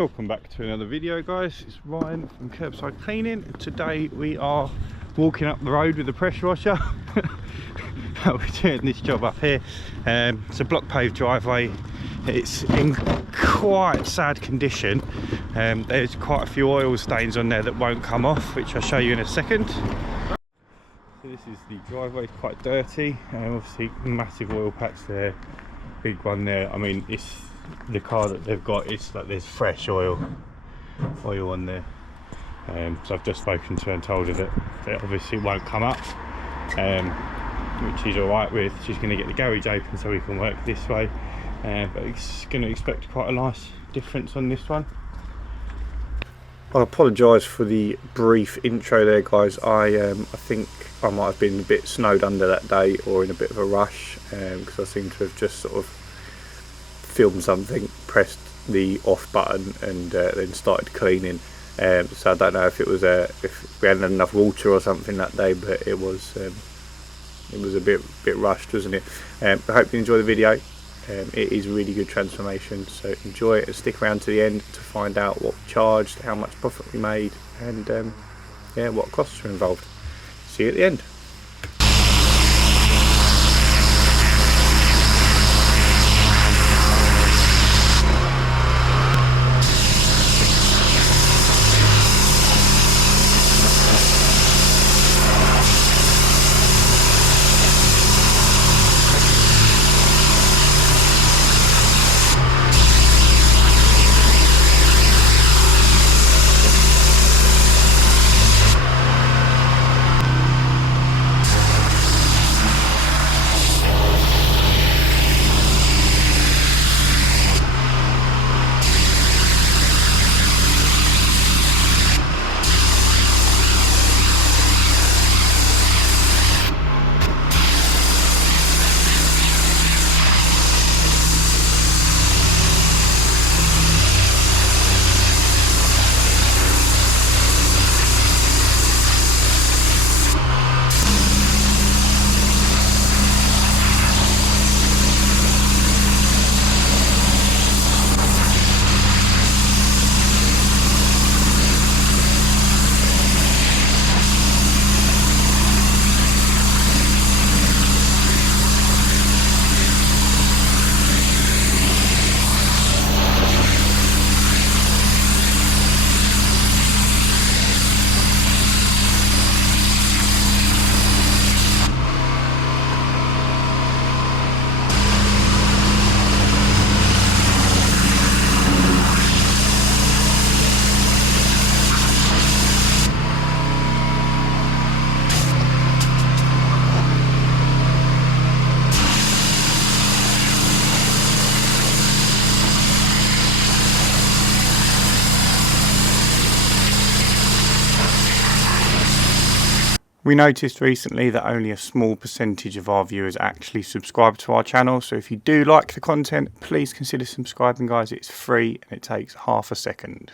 Welcome back to another video, guys. It's Ryan from Kirbside Cleaning. Today we are walking up the road with the pressure washer. We're doing this job up here. It's a block paved driveway. It's in quite sad condition. There's quite a few oil stains on there that won't come off, which I'll show you in a second. So this is the driveway. It's quite dirty, and obviously massive oil patch there, big one there. I mean, it's the car that they've got, it's like there's fresh oil on there. So I've just spoken to her and told her that it obviously won't come up, which she's alright with. She's going to get the garage open so we can work this way, but it's going to expect quite a nice difference on this one. I apologise for the brief intro there, guys. I think I might have been a bit snowed under that day, or in a bit of a rush, because I seem to have just sort of filmed something, pressed the off button, and then started cleaning. So I don't know if it was if we hadn't had enough water or something that day, but it was a bit rushed, wasn't it? I hope you enjoy the video. It is a really good transformation, so enjoy it and stick around to the end to find out what we charged, how much profit we made, and yeah, what costs are involved. See you at the end. We noticed recently that only a small percentage of our viewers actually subscribe to our channel, so if you do like the content, please consider subscribing, guys. It's free and it takes half a second.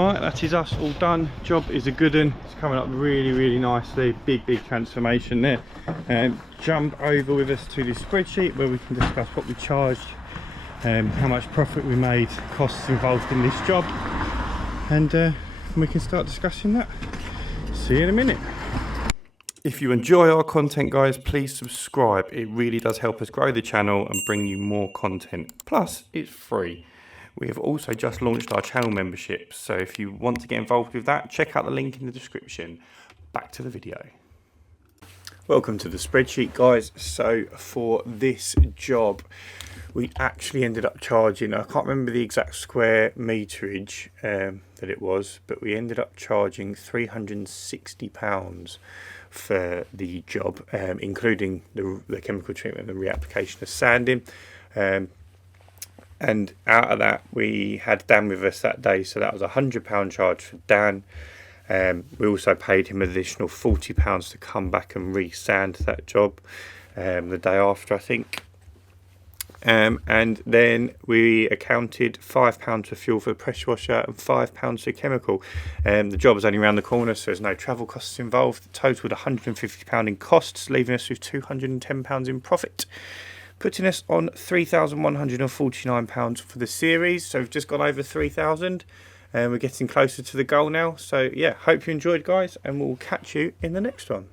Right, that is us all done. Job is a good one. It's coming up really nicely. Big transformation there. Jump over with us to this spreadsheet where we can discuss what we charged, how much profit we made, costs involved in this job, and we can start discussing that. See you in a minute. If you enjoy our content, guys, please subscribe. It really does help us grow the channel and bring you more content. Plus, it's free. We have also just launched our channel membership, so if you want to get involved with that, check out the link in the description. Back to the video. Welcome to the spreadsheet, guys. So for this job, we actually ended up charging, I can't remember the exact square meterage that it was, but we ended up charging £360 for the job, including the chemical treatment and reapplication of sanding. And out of that, we had Dan with us that day, so that was a £100 charge for Dan. We also paid him an additional £40 to come back and re-sand that job the day after, I think. And then we accounted £5 for fuel for the pressure washer and £5 for chemical. The job was only around the corner, so there's no travel costs involved. It totaled £150 in costs, leaving us with £210 in profit, putting us on £3,149 for the series. So we've just gone over 3,000 and we're getting closer to the goal now. So yeah, hope you enjoyed, guys, and we'll catch you in the next one.